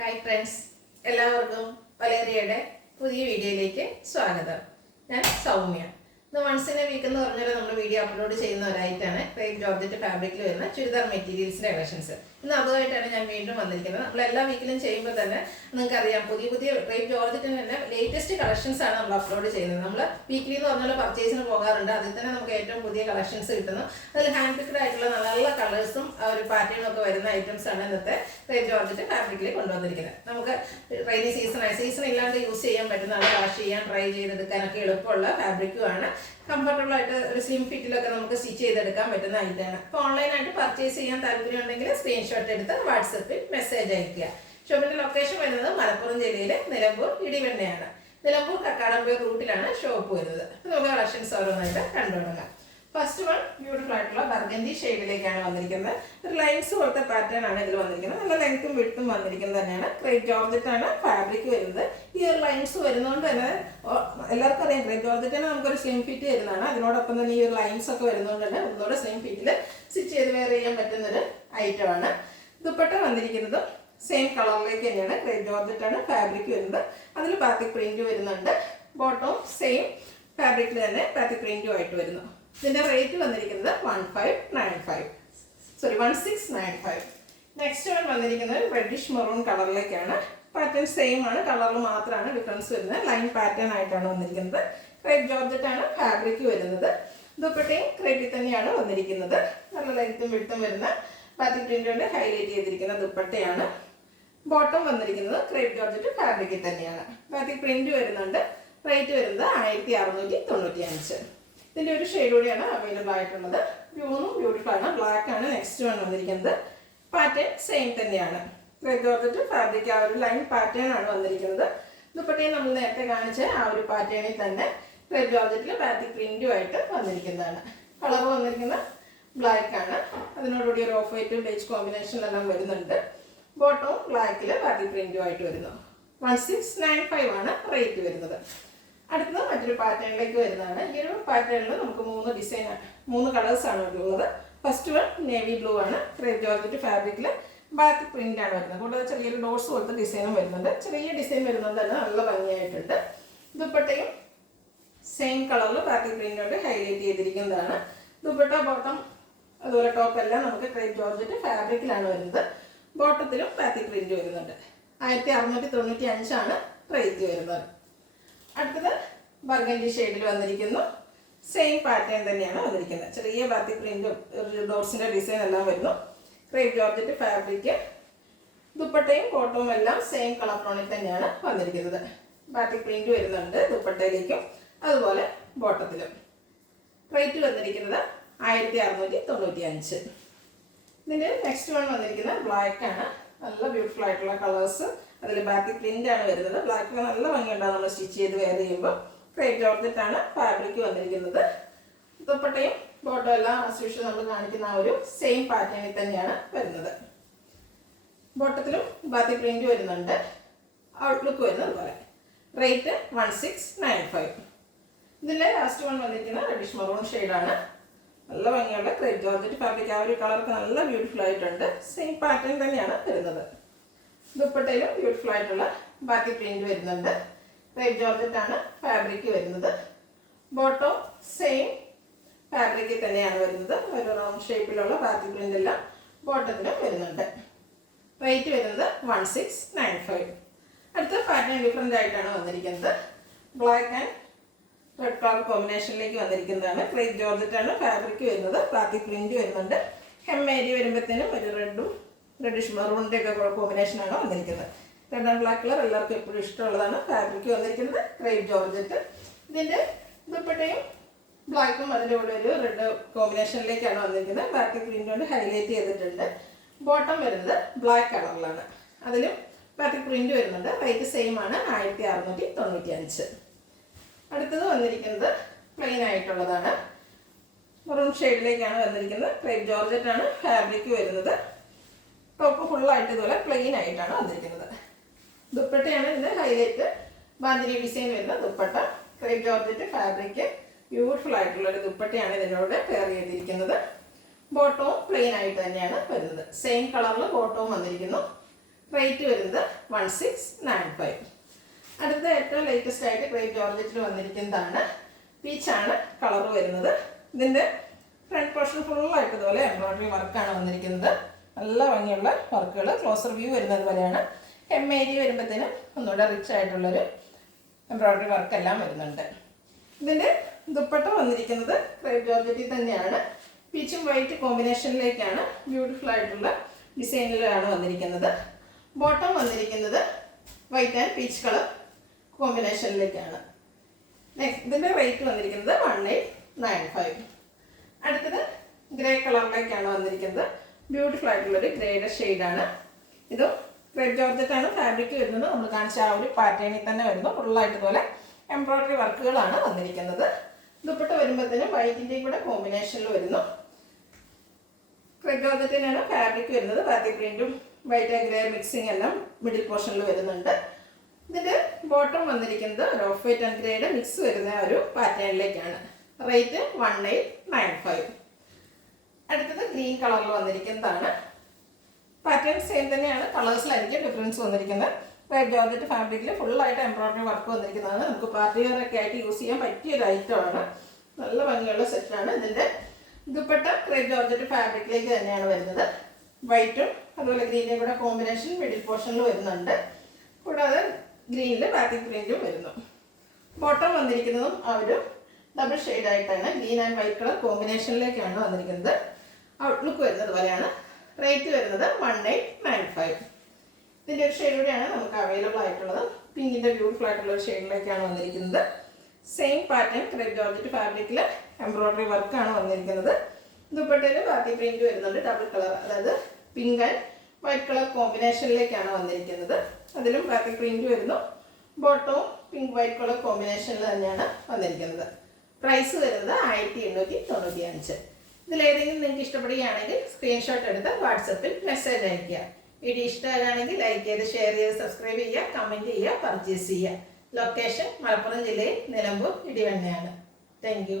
Hi friends, എല്ലാവർക്കും വലേറിയയുടെ പുതിയ വീഡിയോയിലേക്ക് സ്വാഗതം. ഞാൻ സൗമ്യ. ഇന്ന് വൺസ് ഇൻ എ വീക്ക് എന്ന് പറഞ്ഞാൽ നമ്മൾ വീഡിയോ അപ്ലോഡ് ചെയ്യുന്ന ഒരായിട്ടാണ് ക്രേപ്പ് ജോർജറ്റ് ഫാബ്രിക്കിൽ വരുന്ന ചുരിദാർ മെറ്റീരിയൽസിൻ്റെ കളക്ഷൻസ്. ഇന്ന് അതുമായിട്ടാണ് ഞാൻ വീണ്ടും വന്നിരിക്കുന്നത്. നമ്മൾ എല്ലാ വീക്കിലും ചെയ്യുമ്പോൾ തന്നെ നിങ്ങൾക്കറിയാം, പുതിയ ക്രേപ്പ് ജോർജറ്റിന് തന്നെ ലേറ്റസ്റ്റ് കളക്ഷൻസ് ആണ് നമ്മൾ അപ്ലോഡ് ചെയ്യുന്നത്. നമ്മൾ വീക്കിലി എന്ന് പറഞ്ഞാൽ പർച്ചേസിന് പോകാറുണ്ട്. അതിൽ തന്നെ നമുക്ക് ഏറ്റവും പുതിയ കളക്ഷൻസ് കിട്ടുന്നു. അതിൽ ഹാൻഡ് പിക്ഡ് ആയിട്ടുള്ള നല്ല കളേഴ്സും ഒരു പാറ്റേണും ഒക്കെ വരുന്ന ഐറ്റംസ് ആണ് ഇന്നത്തെ ക്രേപ്പ് ജോർജറ്റ് ഫാബ്രിക്കിൽ കൊണ്ടുവന്നിരിക്കുന്നത്. നമുക്ക് റെയിനി സീസൺ ഇല്ലാണ്ട് യൂസ് ചെയ്യാൻ പറ്റുന്ന, വാഷ് ചെയ്യാൻ, ട്രൈ ചെയ്തെടുക്കാനൊക്കെ എളുപ്പമുള്ള ഫാബ്രിക്കുമാണ്. കംഫർട്ടബിൾ ആയിട്ട് ഒരു സ്ലിം ഫിറ്റിലൊക്കെ നമുക്ക് സ്റ്റിച്ച് ചെയ്തെടുക്കാൻ പറ്റുന്ന ഐറ്റമാണ്. അപ്പോൾ ഓൺലൈനായിട്ട് പർച്ചേസ് ചെയ്യാൻ താല്പര്യം ഉണ്ടെങ്കിൽ സ്ക്രീൻഷോട്ട് എടുത്ത് വാട്സപ്പിൽ മെസ്സേജ് അയക്കുക. ഷോപ്പിന്റെ ലൊക്കേഷൻ വരുന്നത് മലപ്പുറം ജില്ലയിലെ നിലമ്പൂർ ഇടിവെണ്ണയാണ്. നിലമ്പൂർ കക്കാടംപേർ റൂട്ടിലാണ് ഷോപ്പ് വരുന്നത്. അപ്പോൾ നമുക്ക് കളക്ഷൻസ് ഓരോന്നായിട്ട് കണ്ടുതുടങ്ങാം. ഫസ്റ്റ് വൺ ബ്യൂട്ടിഫുൾ ആയിട്ടുള്ള ബർഗൻഡി ഷെയ്ഡിലേക്കാണ് വന്നിരിക്കുന്നത്. ഒരു ലൈൻസ് പോലത്തെ പാറ്റേൺ ആണ് ഇതിൽ വന്നിരിക്കുന്നത്. നല്ല ലെങ്ത്തും വിഡ്ത്തും വന്നിരിക്കുന്നത് തന്നെയാണ്. ക്രേപ്പ് ജോർജറ്റ് ആണ് ഫാബ്രിക് വരുന്നത്. ഈ ഒരു ലൈൻസ് വരുന്നതുകൊണ്ട് തന്നെ എല്ലാവർക്കും അറിയാം, ക്രേപ്പ് ജോർജറ്റിന് നമുക്കൊരു സ്ലിം ഫിറ്റ് വരുന്നതാണ്. അതിനോടൊപ്പം തന്നെ ഈ ഒരു ലൈൻസ് ഒക്കെ വരുന്നതുകൊണ്ട് തന്നെ ഒന്നുകൂടെ സ്ലിം ഫിറ്റിൽ സ്റ്റിച്ച് ചെയ്ത് വെയർ ചെയ്യാൻ പറ്റുന്നൊരു ഐറ്റമാണ്. ദുപ്പട്ട വന്നിരിക്കുന്നത് സെയിം കളറിലേക്ക് തന്നെയാണ്. ക്രേപ്പ് ജോർജറ്റ് ആണ് ഫാബ്രിക് വരുന്നത്. അതിൽ ബാത്തിക് പ്രിന്റ് വരുന്നുണ്ട്. ബോട്ടം സെയിം ഫാബ്രിക്കിൽ തന്നെ ബാത്തിക് പ്രിന്റും ആയിട്ട് വരുന്നു. ഇതിന്റെ റേറ്റ് വന്നിരിക്കുന്നത് 1695. നെക്സ്റ്റ് വൺ വന്നിരിക്കുന്നത് റെഡിഷ് മെറൂൺ കളറിലേക്കാണ്. പാറ്റേൺ സെയിം ആണ്, കളറിൽ മാത്രമാണ് ഡിഫറൻസ് വരുന്നത്. ലൈൻ പാറ്റേൺ ആയിട്ടാണ് വന്നിരിക്കുന്നത്. ക്രേപ്പ് ജോർജറ്റ് ആണ് ഫാബ്രിക് വരുന്നത്. ദുപ്പട്ടയും ക്രേപ്പിൽ തന്നെയാണ് വന്നിരിക്കുന്നത്. നല്ല ലെങ്ത്തും വിഡ്ത്തും വരുന്ന ബാത്തിക് പ്രിന്റ് കൊണ്ട് ഹൈലൈറ്റ് ചെയ്തിരിക്കുന്ന ദുപ്പട്ടയാണ്. ബോട്ടം വന്നിരിക്കുന്നത് ക്രേപ്പ് ജോർജറ്റ് ഫാബ്രിക്കിൽ തന്നെയാണ്. ബാത്തിക് പ്രിന്റ് വരുന്നുണ്ട്. റേറ്റ് വരുന്നത് 1695. ഇതിൻ്റെ ഒരു ഷെയ്ഡ് കൂടിയാണ് അവൈലബിൾ ആയിട്ടുള്ളത്. ബ്യൂണും ബ്യൂട്ടിഫുൾ ആണ്. ബ്ലാക്ക് ആണ് നെക്സ്റ്റ് വൺ വന്നിരിക്കുന്നത്. പാറ്റേൺ സെയിം തന്നെയാണ്. ക്രേപ്പ് ജോർജറ്റ് ഫാബ്രിക് ആ ഒരു ലൈൻ പാറ്റേൺ ആണ് വന്നിരിക്കുന്നത്. ദുപ്പട്ടയും നമ്മൾ നേരത്തെ കാണിച്ച ആ ഒരു പാറ്റേണിൽ തന്നെ ക്രേപ്പ് ജോർജറ്റിൽ ബാത്തിക് പ്രിന്റും ആയിട്ട് വന്നിരിക്കുന്നതാണ്. കളർ വന്നിരിക്കുന്നത് ബ്ലാക്ക് ആണ്. അതിനോടുകൂടി ഒരു ഓഫ് വൈറ്റ് ബേജ് കോമ്പിനേഷനിലെല്ലാം വരുന്നുണ്ട്. ബോട്ടവും ബ്ലാക്കിൽ ബാത്തിക് പ്രിന്റും ആയിട്ട് വരുന്നു. 1695 ആണ് റേറ്റ് വരുന്നത്. അടുത്തത് മറ്റൊരു പാറ്റേണിലേക്ക് വരുന്നതാണ്. ഈ ഒരു പാറ്റേണിൽ നമുക്ക് മൂന്ന് കളേഴ്സാണ് ഉള്ളത്. ഫസ്റ്റ് വൺ നേവി ബ്ലൂ ആണ്. ക്രേപ്പ് ജോർജറ്റ് ഫാബ്രിക്കിൽ ബാത്തിക് പ്രിന്റ് ആണ് വരുന്നത്. കൂടാതെ ചെറിയൊരു ഡോട്ട്സ് പോലത്തെ ഡിസൈനും വരുന്നുണ്ട്. ചെറിയ ഡിസൈൻ വരുന്നത് തന്നെ നല്ല ഭംഗിയായിട്ടുണ്ട്. ദുപ്പട്ടയും സെയിം കളറിൽ ബാത്തിക് പ്രിന്റ് കൊണ്ട് ഹൈലൈറ്റ് ചെയ്തിരിക്കുന്നതാണ്. ദുപ്പട്ട, ബോട്ടം, അതുപോലെ ടോപ്പ് എല്ലാം നമുക്ക് ക്രേപ്പ് ജോർജറ്റ് ഫാബ്രിക്കിലാണ് വരുന്നത്. ബോട്ടത്തിലും ബാത്തിക് പ്രിന്റ് വരുന്നുണ്ട്. 1695 ആണ് റേറ്റ് വരുന്നത്. അടുത്തത് ബർഗൻഡി ഷെയ്ഡിൽ വന്നിരിക്കുന്നു. സെയിം പാറ്റേൺ തന്നെയാണ് വന്നിരിക്കുന്നത്. ചെറിയ ബാത്തിക് പ്രിന്റും ഡോട്ട്സിന്റെ ഡിസൈൻ എല്ലാം വരുന്നു. Crepe georgette fabric. ദുപ്പട്ടയും കോട്ടവും എല്ലാം സെയിം കളർ ടോണിൽ തന്നെയാണ് വന്നിരിക്കുന്നത്. ബാത്തിക് പ്രിന്റ് വരുന്നുണ്ട് ദുപ്പട്ടയിലേക്കും അതുപോലെ ബോട്ടത്തിലും. റേറ്റ് വന്നിരിക്കുന്നത് 1695. ഇതിൻ്റെ നെക്സ്റ്റ് വൺ വന്നിരിക്കുന്നത് ബ്ലാക്ക് ആണ്. നല്ല ബ്യൂട്ടിഫുൾ ആയിട്ടുള്ള കളേഴ്സ്. അതിൽ ബാത്തിക് പ്രിന്റ് ആണ് വരുന്നത്. ബ്ലാക്കിൽ നല്ല ഭംഗിയുണ്ടാകും നമ്മൾ സ്റ്റിച്ച് ചെയ്ത് വെയർ ചെയ്യുമ്പോൾ. ക്രേപ്പ് ജോർജറ്റ് ആണ് ഫാബ്രിക് വന്നിരിക്കുന്നത്. ദുപ്പട്ടയും ബോട്ടം എല്ലാം ആസ് യൂഷ്വൽ നമ്മൾ കാണിക്കുന്ന ആ ഒരു സെയിം പാറ്റേണിൽ തന്നെയാണ് വരുന്നത്. ബോട്ടത്തിലും ബാത്തിക് പ്രിന്റ് വരുന്നുണ്ട്. ഔട്ട്ലുക്ക് വരുന്നത് പോലെ. റേറ്റ് 1695. ഇതിലെ ലാസ്റ്റ് വൺ വന്നിരിക്കുന്ന റെഡിഷ് മെറൂൺ ഷെയ്ഡാണ്. നല്ല ഭംഗിയുള്ള ക്രേപ്പ് ജോർജറ്റ് ഫാബ്രിക്. ആ ഒരു കളർക്ക് നല്ല ബ്യൂട്ടിഫുൾ ആയിട്ടുണ്ട്. സെയിം പാറ്റേൺ തന്നെയാണ് വരുന്നത്. ദുപ്പട്ടയിലും ബ്യൂട്ടിഫുൾ ആയിട്ടുള്ള ബാത്തിക് പ്രിന്റ് വരുന്നുണ്ട്. ക്രേപ്പ് ജോർജറ്റ് ആണ് ഫാബ്രിക് വരുന്നത്. ബോട്ടം സെയിം ഫാബ്രിക്കിൽ തന്നെയാണ് വരുന്നത്. ഒരു റൗണ്ട് ഷേപ്പിലുള്ള ബാത്തിക് പ്രിന്റ് എല്ലാം ബോട്ടത്തിലും വരുന്നുണ്ട്. റേറ്റ് വരുന്നത് 1695. അടുത്ത പാറ്റേൺ ഡിഫറെൻ്റ് ആയിട്ടാണ് വന്നിരിക്കുന്നത്. ബ്ലാക്ക് ആൻഡ് റെഡ് കളർ കോമ്പിനേഷനിലേക്ക് വന്നിരിക്കുന്നതാണ്. ക്രേപ്പ് ജോർജറ്റ് ആണ് ഫാബ്രിക് വരുന്നത്. ബാത്തിക് പ്രിന്റ് വരുന്നുണ്ട്. ഹെം ഏരിയ വരുമ്പോഴത്തേനും ഒരു റെഡിഷ് മെറൂണിൻ്റെ ഒക്കെ കോമ്പിനേഷനാണ് വന്നിരിക്കുന്നത്. റെഡ് ആൻഡ് ബ്ലാക്ക് കളർ എല്ലാവർക്കും എപ്പോഴും ഇഷ്ടമുള്ളതാണ്. ഫാബ്രിക് വന്നിരിക്കുന്നത് ക്രേപ്പ് ജോർജറ്റ്. ഇതിൻ്റെ ദുപ്പട്ടയും ബ്ലാക്കും അതിൻ്റെ കൂടെ ഒരു റെഡ് കോമ്പിനേഷനിലേക്കാണ് വന്നിരിക്കുന്നത്. ബാത്തിക് പ്രിന്റ് കൊണ്ട് ഹൈലൈറ്റ് ചെയ്തിട്ടുണ്ട്. ബോട്ടം വരുന്നത് ബ്ലാക്ക് കളറിലാണ്. അതിലും ബാത്തിക് പ്രിന്റ് വരുന്നുണ്ട്. റേറ്റ് സെയിം ആണ്, 1695. അടുത്തത് വന്നിരിക്കുന്നത് പ്ലെയിൻ ആയിട്ടുള്ളതാണ്. മെറൂൺ ഷെയ്ഡിലേക്കാണ് വന്നിരിക്കുന്നത്. ക്രേപ്പ് ജോർജറ്റ് ആണ് ഫാബ്രിക് വരുന്നത്. ടോപ്പ് ഫുള്ളായിട്ട് ഇതുപോലെ പ്ലെയിൻ ആയിട്ടാണ് വന്നിരിക്കുന്നത്. ദുപ്പട്ടയാണ് ഇതിൻ്റെ ഹൈലൈറ്റ്. ബാന്തിനി ഡിസൈൻ വരുന്ന dupatta. Crepe georgette fabric. Beautiful ആയിട്ടുള്ള ഒരു ദുപ്പട്ടയാണ് ഇതിനോട് പെയർ ചെയ്തിരിക്കുന്നത്. ബോട്ടവും പ്ലെയിൻ ആയിട്ട് തന്നെയാണ് വരുന്നത്. സെയിം കളറിൽ ബോട്ടവും വന്നിരിക്കുന്നു. റേറ്റ് വരുന്നത് 1695. അടുത്ത ഏറ്റവും ലേറ്റസ്റ്റ് ആയിട്ട് ക്രേപ്പ് ജോർജറ്റിൽ വന്നിരിക്കുന്നതാണ്. പീച്ചാണ് കളർ വരുന്നത്. ഇതിൻ്റെ ഫ്രണ്ട് പോർഷൻ ഫുള്ളായിട്ട് ഇതുപോലെ എംബ്രോയിഡറി വർക്കാണ് വന്നിരിക്കുന്നത്. നല്ല ഭംഗിയുള്ള വർക്കുകൾ. ക്ലോസർ വ്യൂ വരുന്നത് പോലെയാണ്. ഏരിയ വരുമ്പോഴത്തേനും ഒന്നുകൂടെ റിച്ച് ആയിട്ടുള്ളൊരു എംബ്രോയിഡറി വർക്കെല്ലാം വരുന്നുണ്ട്. ഇതിൻ്റെ ദുപ്പട്ട വന്നിരിക്കുന്നത് ക്രേപ്പ് ജോർജറ്റിൽ തന്നെയാണ്. പീച്ചും വൈറ്റ് കോമ്പിനേഷനിലേക്കാണ്. ബ്യൂട്ടിഫുൾ ആയിട്ടുള്ള ഡിസൈനിലാണ് വന്നിരിക്കുന്നത്. ബോട്ടം വന്നിരിക്കുന്നത് വൈറ്റ് ആൻഡ് പീച്ച് കളർ കോമ്പിനേഷനിലേക്കാണ്. നെക്സ്റ്റ് ഇതിൻ്റെ റേറ്റ് വന്നിരിക്കുന്നത് 1895. അടുത്തത് ഗ്രേ കളറിലേക്കാണ് വന്നിരിക്കുന്നത്. ബ്യൂട്ടിഫുൾ ആയിട്ടുള്ളൊരു ഗ്രേയുടെ ഷെയ്ഡാണ്. ഇതും ക്രേപ്പ് ജോർജറ്റാണ് ഫാബ്രിക് വരുന്നത്. നമ്മൾ കാണിച്ച ആ ഒരു പാറ്റേണിൽ തന്നെ വരുന്നു. ഫുള്ളായിട്ട് ഇതുപോലെ എംബ്രോയിഡറി വർക്കുകളാണ് വന്നിരിക്കുന്നത്. ദുപ്പട്ട വരുമ്പോഴത്തേനും വൈറ്റിൻ്റെയും കൂടെ കോമ്പിനേഷനിൽ വരുന്നു. ക്രേപ്പ് ജോർജറ്റിനാണ് ഫാബ്രിക് വരുന്നത്. ബാത്തി പ്രിൻറ്റും വൈറ്റ് ആൻഡ് ഗ്രേ മിക്സിങ് എല്ലാം മിഡിൽ പോർഷനിൽ വരുന്നുണ്ട്. ഇതിൻ്റെ ബോട്ടം വന്നിരിക്കുന്നത് ഒരു ഓഫ് വൈറ്റ് ആൻഡ് ഗ്രേയുടെ മിക്സ് വരുന്ന ഒരു പാറ്റേണിലേക്കാണ്. റേറ്റ് 1895. അടുത്തത് ഗ്രീൻ കളറിൽ വന്നിരിക്കുന്നതാണ്. പാറ്റേൺ സെയിം തന്നെയാണ്. കളേഴ്സിലായിരിക്കും ഡിഫറൻസ് വന്നിരിക്കുന്നത്. ക്രേപ്പ് ജോർജറ്റ് ഫാബ്രിക്കിൽ ഫുള്ളായിട്ട് എംബ്രോയിഡറി വർക്ക് വന്നിരിക്കുന്നതാണ്. നമുക്ക് പാർട്ടി വെയർ ഒക്കെ ആയിട്ട് യൂസ് ചെയ്യാൻ പറ്റിയൊരു ഐറ്റമാണ്. നല്ല ഭംഗിയുള്ള സെറ്റാണ്. ഇതിൻ്റെ ദുപ്പട്ട ക്രേപ്പ് ജോർജറ്റ് ഫാബ്രിക്കിലേക്ക് തന്നെയാണ് വരുന്നത്. വൈറ്റും അതുപോലെ ഗ്രീനും കൂടെ കോമ്പിനേഷൻ മിഡിൽ പോർഷനിൽ വരുന്നുണ്ട്. കൂടാതെ ഗ്രീനിൽ ബാത്തിക് പ്രിന്റും വരുന്നു. ബോട്ടം വന്നിരിക്കുന്നതും ആ ഒരു ഡബിൾ ഷെയ്ഡായിട്ടാണ്. ഗ്രീൻ ആൻഡ് വൈറ്റ് കളർ കോമ്പിനേഷനിലേക്കാണ് വന്നിരിക്കുന്നത്. ഔട്ട്ലുക്ക് വരുന്നത് പോലെയാണ്. റേറ്റ് വരുന്നത് 1895. ഇതിൻ്റെ ഒരു ഷെയ്ഡ് കൂടെയാണ് നമുക്ക് അവൈലബിൾ ആയിട്ടുള്ളത്. പിങ്കിൻ്റെ ബ്യൂട്ടിഫുൾ ആയിട്ടുള്ള ഒരു ഷെയ്ഡിലേക്കാണ് വന്നിരിക്കുന്നത്. സെയിം പാറ്റേൺ ക്രേപ്പ് ജോർജറ്റ് ഫാബ്രിക്കിൽ എംബ്രോയിഡറി വർക്കാണ് വന്നിരിക്കുന്നത്. ദുപ്പട്ടയിൽ ബാത്തി പ്രിന്റ് വരുന്നുണ്ട്. ഡബിൾ കളർ, അതായത് പിങ്ക് ആൻഡ് വൈറ്റ് കളർ കോമ്പിനേഷനിലേക്കാണ് വന്നിരിക്കുന്നത്. അതിലും ബാത്തി പ്രിന്റ് വരുന്നു. ബോട്ടവും പിങ്ക് വൈറ്റ് കളർ കോമ്പിനേഷനിൽ തന്നെയാണ് വന്നിരിക്കുന്നത്. പ്രൈസ് വരുന്നത് 1895. ഇതിലേതെങ്കിലും നിങ്ങൾക്ക് ഇഷ്ടപ്പെടുകയാണെങ്കിൽ സ്ക്രീൻഷോട്ട് എടുത്ത് വാട്സപ്പിൽ മെസ്സേജ് അയയ്ക്കുക. വീഡിയോ ഇഷ്ടമാണെങ്കിൽ ലൈക്ക് ചെയ്ത് ഷെയർ ചെയ്ത് സബ്സ്ക്രൈബ് ചെയ്യുക, കമൻറ്റ് ചെയ്യുക, പർച്ചേസ് ചെയ്യുക. ലൊക്കേഷൻ മലപ്പുറം ജില്ലയിൽ നിലമ്പൂർ ഇടിവണ്ണയാണ്. Thank you.